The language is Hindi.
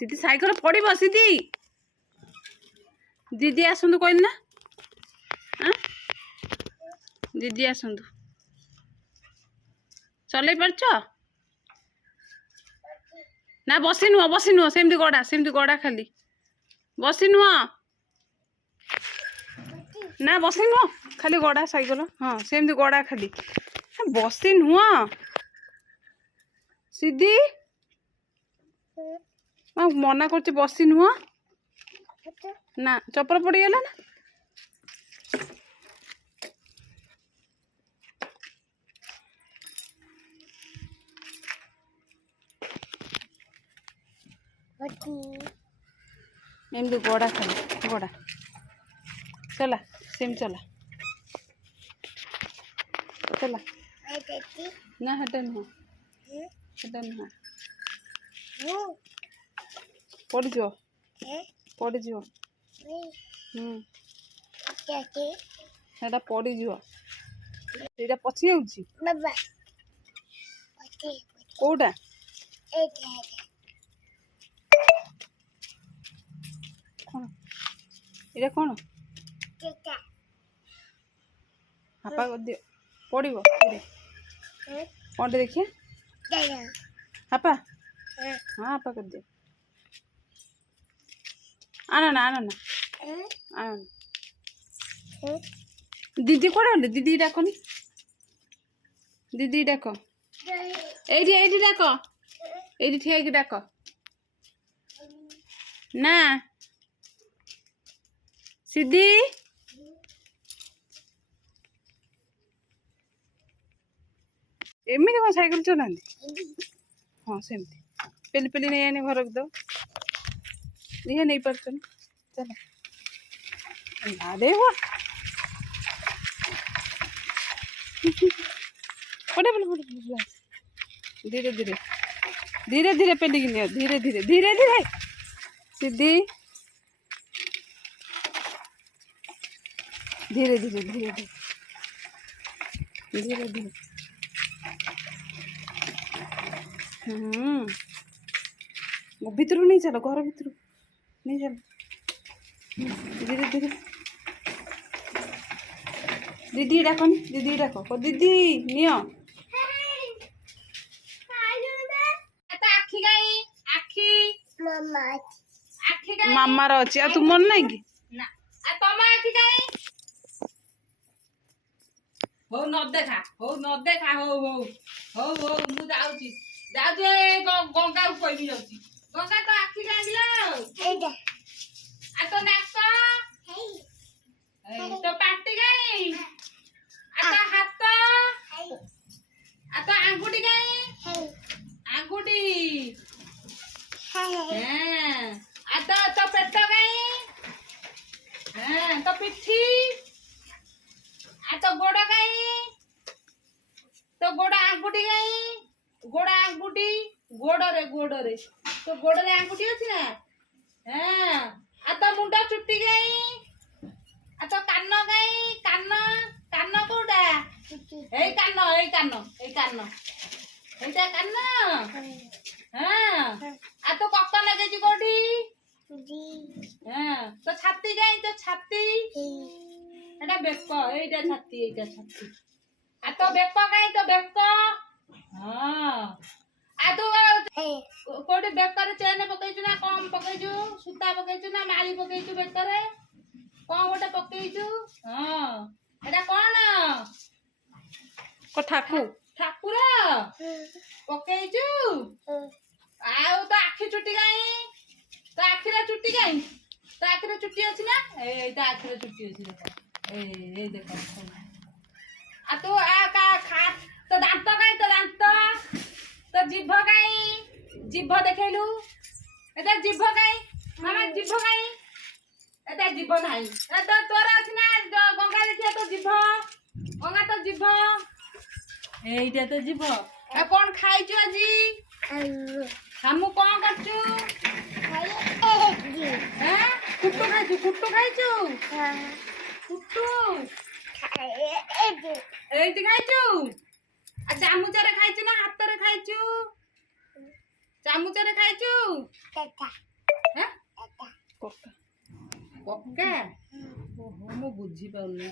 सीधी साइकिल पड़ो सीधी दीदी आसतु कहली ना दीदी आसतु चल पारछ ना बसी नुह सेमती गड़ा खाली बसी नुह ना बसी नुह खाली गड़ा साइकिल हाँ सेमती गड़ा खाली बसी नुह सीधी मना कर बसी नुह ना चप्पल पड़गला ना एमती गड़ा खाली गड़ा चला सेम चला चला ना हटा नुह पड़ जो पड़ जो ये पची जाऊँ कौटा ये कौन हापा कर दियो पड़ो कौन देखिए हापा हाँ हापा कर दियो आना ना आना ना आना दीदी कौन गले दीदी डाकनी दीदी डाक ये डाक ये ठिया डाक ना सीधी एमती कौन साइकिल चला हाँ सेमती पेली पेली नहीं आने घर दो ये नहीं पार्थ चल देखो पड़े धीरे धीरे धीरे धीरे पेली धीरे धीरे धीरे धीरे सीधी धीरे धीरे धीरे धीरे धीरे धीरे भीतर नहीं चलो घर भीतर नहीं चलो धीरे धीरे दीदी डाकनी दीदी डाक दीदी नियो मामार अच्छी आ तुम नहीं कि हो न देखा हो मु जाऊची गंगा को कहि जाऊची गंगा तो आखी गाइलो आ तो नाक तो पाटी गई आ तो हाथ आ तो आंगुठी गई आंगुठी हां आ तो पेट गई हां तो पिठी आ तो गोड़ गई तो गोड़ आंगुठी गई गोड़ आंगुठी गोड़ रे तो गोड़ रे आंगुठी अछि ना हां आ तो मुंडा चुट्टी गई आ तो कान गई कान कोडा ए कान एटा कान हां आ तो कक्क लगे जी कोठी हां तो छाती गई तो छाती एटा बेक एटा छाती आ तो बेक गई तो बेक हां आ तो कोठी बेक रे चेन पकैछु ना कम पकैछु सूता पकैछु ना माली पकैछु बेक रे कौन गोटे पकईचु हाँ एटा कौन को ठाकुर पकईचु आउ तो आखि चुटी गई तो आखिरे चुटी गई तो आखिरे चुटी अछि ना एटा आखिरे चुटी अछि देखो ए देखो आ तो आ का खा तो दांत तो जिभ गई जिभ देखैलु एटा जिभ गई मामा जिभ गई एटा जीव नाही एटा तोरा अछि ना गंगा देखिया तो जीव गंगा तो जीव एइटा तो जीव ए कोन खाइछु आजी हमु कोन करछु हैं कुट्टू खाइछु हां कुट्टू एइटी खाइछु आ चामुचारे खाइछु ना हाथ रे खाइछु चामुचारे खाइछु କକା ଓହୋ ମୁଁ ବୁଝିପାରୁନି।